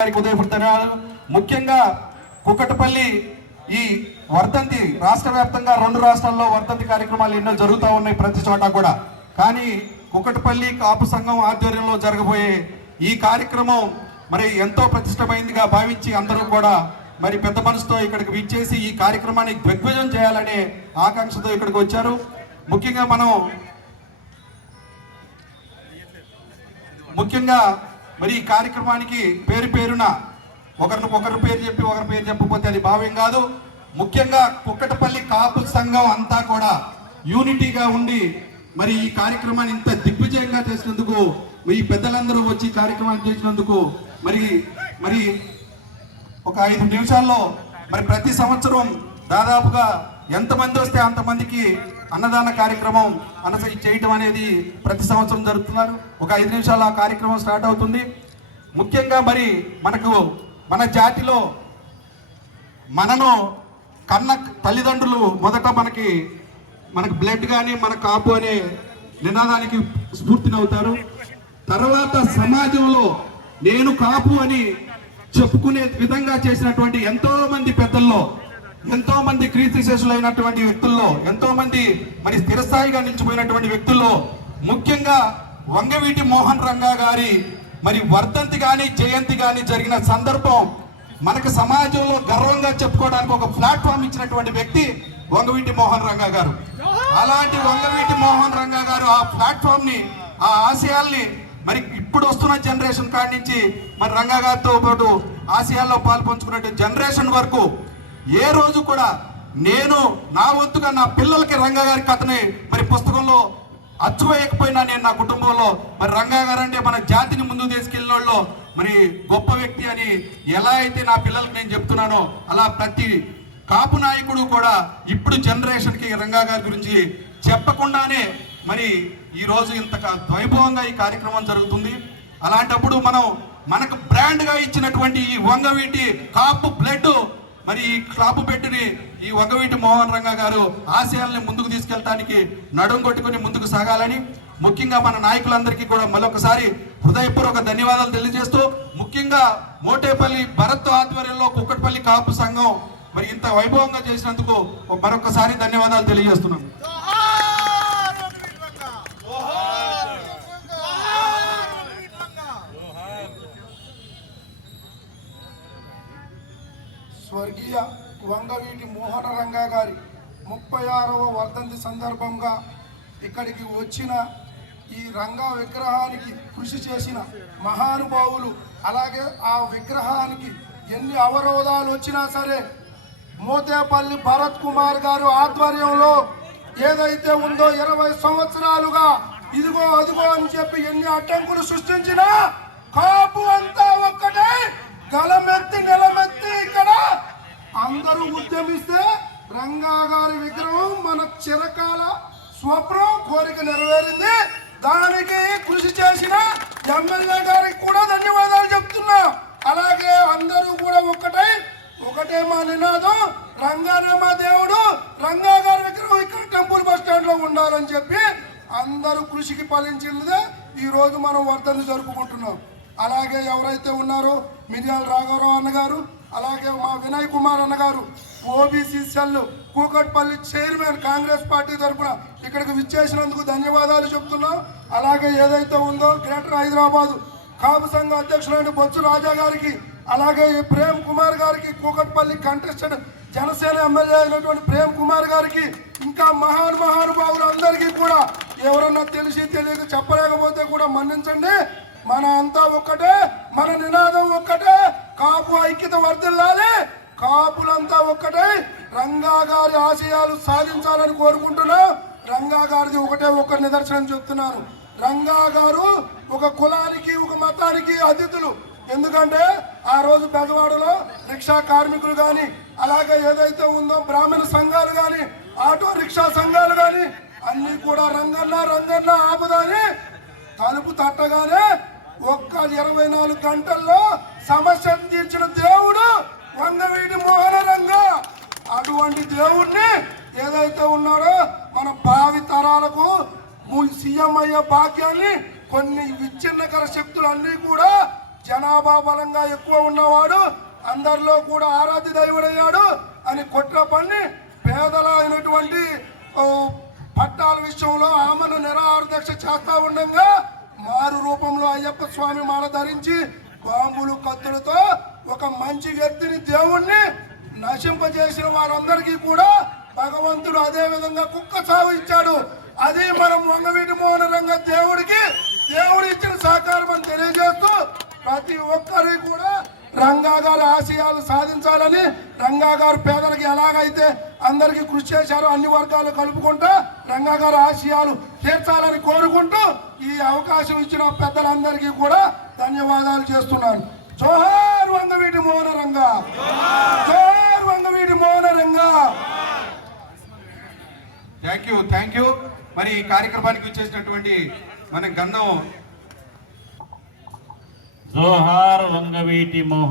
గారికి ముఖ్యంగా కుక్కటపల్లి ఈ వర్ధంతి రాష్ట్ర వ్యాప్తంగా రెండు రాష్ట్రాల్లో వర్ధంతి కార్యక్రమాలు ఎన్నో జరుగుతూ ఉన్నాయి ప్రతి చోట కూడా. కానీ కుక్కటపల్లి కాపు సంఘం ఆధ్వర్యంలో జరగబోయే ఈ కార్యక్రమం మరి ఎంతో ప్రతిష్టమైందిగా భావించి అందరూ కూడా మరి పెద్ద మనసుతో ఇక్కడికి విచ్చేసి ఈ కార్యక్రమాన్ని దిగ్విజయం చేయాలనే ఆకాంక్షతో ఇక్కడికి వచ్చారు. ముఖ్యంగా మనం ముఖ్యంగా మరి ఈ కార్యక్రమానికి పేరు పేరున ఒకరిని ఒకరి పేరు చెప్పి ఒకరి పేరు చెప్పకపోతే అది భావ్యం కాదు. ముఖ్యంగా కుక్కటపల్లి కాపు సంఘం అంతా కూడా యూనిటీగా ఉండి మరి ఈ కార్యక్రమాన్ని ఇంత దిగ్విజయంగా చేసినందుకు ఈ పెద్దలందరూ వచ్చి కార్యక్రమాన్ని చేసినందుకు మరి మరి ఒక ఐదు నిమిషాల్లో మరి ప్రతి సంవత్సరం దాదాపుగా ఎంతమంది వస్తే అంతమందికి అన్నదాన కార్యక్రమం అనస చేయటం అనేది ప్రతి సంవత్సరం జరుపుతున్నారు. ఒక ఐదు నిమిషాలు ఆ కార్యక్రమం స్టార్ట్ అవుతుంది. ముఖ్యంగా మరి మనకు మన జాతిలో మనను కన్న తల్లిదండ్రులు మొదట మనకి మనకు బ్లడ్ కానీ మన కాపు అనే నినాదానికి స్ఫూర్తినవుతారు తర్వాత సమాజంలో నేను కాపు అని చెప్పుకునే విధంగా చేసినటువంటి ఎంతో మంది పెద్దల్లో ఎంతో మంది క్రీస్తుశేషులైనటువంటి వ్యక్తుల్లో ఎంతో మంది మరి స్థిరస్థాయిగా నిలిచిపోయినటువంటి వ్యక్తుల్లో ముఖ్యంగా వంగవీటి మోహన్ రంగా గారి మరి వర్ధంతి కానీ జయంతి కానీ జరిగిన సందర్భం మనకు సమాజంలో గర్వంగా చెప్పుకోవడానికి ఒక ప్లాట్ఫామ్ ఇచ్చినటువంటి వ్యక్తి వంగవీటి మోహన్ రంగా గారు. అలాంటి వంగవీటి మోహన్ రంగా గారు ఆ ప్లాట్ఫామ్ని ఆ ఆశయాల్ని మరి ఇప్పుడు వస్తున్న జనరేషన్ కాడి నుంచి మరి రంగా గారితో పాటు ఆశయాల్లో పాల్పంచుకున్న జనరేషన్ వరకు ఏ రోజు కూడా నేను నా వంతుగా నా పిల్లలకి రంగా గారి కథని మరి పుస్తకంలో అచ్చువేయకపోయినా నేను నా కుటుంబంలో మరి రంగా గారు అంటే మన జాతిని ముందు తీసుకెళ్ళిన వాళ్ళు మరి గొప్ప వ్యక్తి అని ఎలా అయితే నా పిల్లలకి నేను చెప్తున్నానో అలా ప్రతి కాపు నాయకుడు కూడా ఇప్పుడు జనరేషన్కి రంగా గారి గురించి చెప్పకుండానే మరి ఈ రోజు ఇంత ద్వైభవంగా వైభవంగా ఈ కార్యక్రమం జరుగుతుంది. అలాంటప్పుడు మనం మనకు బ్రాండ్గా ఇచ్చినటువంటి ఈ వంగవీటి కాపు బ్లడ్ మరి ఈ క్లాబ్ పెట్టిని ఈ వంగవీటి మోహన్ రంగ గారు ఆశయాల్ని ముందుకు తీసుకెళ్ళడానికి నడుం కొట్టుకుని ముందుకు సాగాలని ముఖ్యంగా మన నాయకులందరికీ కూడా మరొకసారి హృదయపూర్వక ధన్యవాదాలు తెలియజేస్తూ ముఖ్యంగా మోటేపల్లి భరత్ ఆధ్వర్యంలో కుక్కటిపల్లి కాపు సంఘం మరి ఇంత వైభవంగా చేసినందుకు మరొకసారి ధన్యవాదాలు తెలియజేస్తున్నాను. స్వర్గీయ వంగవీటి మోహన రంగా గారి ముప్పై ఆరవ వర్ధంతి సందర్భంగా ఇక్కడికి వచ్చిన ఈ రంగా విగ్రహానికి కృషి చేసిన మహానుభావులు అలాగే ఆ విగ్రహానికి ఎన్ని అవరోధాలు వచ్చినా సరే మోతేపల్లి భరత్ కుమార్ గారు ఆధ్వర్యంలో ఏదైతే ఉందో ఇరవై సంవత్సరాలుగా ఇదిగో అదిగో అని చెప్పి ఎన్ని అడ్డంకులు సృష్టించినా కాపు అంతా ఒక్కటే గలమెత్తి నిలమెత్తి అందరూ ఉద్యమిస్తే రంగా గారి విగ్రహం మన చిరకాల స్వప్నం కోరిక నెరవేరింది. దానికి కృషి చేసిన ఎమ్మెల్యే గారికి కూడా ధన్యవాదాలు చెప్తున్నా. అలాగే అందరూ కూడా ఒక్కటై ఒకటే మా నినాదం రంగారామ దేవుడు రంగా గారి విగ్రహం ఇక్కడ టెంపుల్ బస్ స్టాండ్లో ఉండాలని చెప్పి అందరూ కృషికి ఫలించిందే. ఈ రోజు మనం వర్ధని జరుపుకుంటున్నాం. అలాగే ఎవరైతే ఉన్నారో మిర్యాల రాఘవరావు అన్నగారు అలాగే మా వినయ్ కుమార్ అన్నగారు OBC cell Kukatpally chairman Congress party తరఫున ఇక్కడికి విచ్చేసినందుకు ధన్యవాదాలు చెప్తున్నాం. అలాగే ఏదైతే ఉందో గ్రేటర్ హైదరాబాదు కాపు సంఘ అధ్యక్షులైన బొచ్చు రాజా గారికి అలాగే ఈ ప్రేమ్ కుమార్ గారికి కూకట్పల్లి కంటెస్టెడ్ జనసేన ఎమ్మెల్యే అయినటువంటి ప్రేమ్ కుమార్ గారికి ఇంకా మహాన్ మహానుభావులు అందరికీ కూడా ఎవరన్నా తెలిసి తెలియక చెప్పలేకపోతే కూడా మన్నించండి. మన అంతా ఒక్కటే మన నినాదం ఒక్కటే. కాపు ఐక్యత వర్దిల్లాలి కాపులంతా ఒక్కటే. రంగా గారి ఆశయాలు సాధించాలని కోరుకుంటున్నా. రంగా గారిది ఒకటే ఒక నిదర్శనం చెప్తున్నాను. రంగా గారు ఒక కులానికి ఒక మతానికి అతిథులు. ఎందుకంటే ఆ రోజు పెదవాడలో రిక్షా కార్మికులు కానీ అలాగే ఏదైతే ఉందో బ్రాహ్మణ సంఘాలు కానీ ఆటో రిక్షా సంఘాలు కానీ అన్ని కూడా రంగన్న రంగన్న ఆపదని తలుపు తట్టగానే ఇరవై నాలుగు గంటల్లో సమస్యను తీర్చిన దేవుడు వందవీటి మోహన రంగ. అటువంటి దేవుణ్ణి ఏదైతే ఉన్నాడో మన భావి తరాలకు సీఎం అయ్యే భాగ్యాన్ని కొన్ని విచ్ఛిన్నకర శక్తులు అన్నీ కూడా జనాభా బలంగా ఎక్కువ ఉన్నవాడు అందరిలో కూడా ఆరాధ్య దైవుడయ్యాడు అని కొట్ల పని పేదల అయినటువంటి పట్టాల విషయంలో ఆమెను నిరాహార దీక్ష చేస్తా ఉండగా మారు రూపంలో అయ్యప్ప స్వామి మాల ధరించి బాంబులు కత్తులతో ఒక మంచి వ్యక్తిని దేవుణ్ణి నశింపజేసిన వారందరికీ కూడా భగవంతుడు అదే విధంగా కుక్క సాగు ఇచ్చాడు. అది మనం వంగవీటి మోహన రంగ దేవుడికి దేవుడు ఇచ్చిన సహకారం అని తెలియజేస్తూ ప్రతి ఒక్కరి కూడా రంగా గారి ఆశయాలు సాధించాలని రంగా గారు పేదలకు ఎలాగైతే అందరికీ కృషి చేశారో అన్ని వర్గాలు కలుపుకుంటూ రంగా గారి ఆశయాలు తీర్చాలని కోరుకుంటూ ఈ అవకాశం ఇచ్చిన పెద్దలందరికీ కూడా ధన్యవాదాలు చేస్తున్నాను. జోహార్ వంగవీటి మోహన రంగా. జోహార్ Vangaveeti Mohana Ranga. Thank you thank you మరి ఈ కార్యక్రమానికి వచ్చేసినటువంటి మన గంధం జోహార్ వంగవీటి మోహన్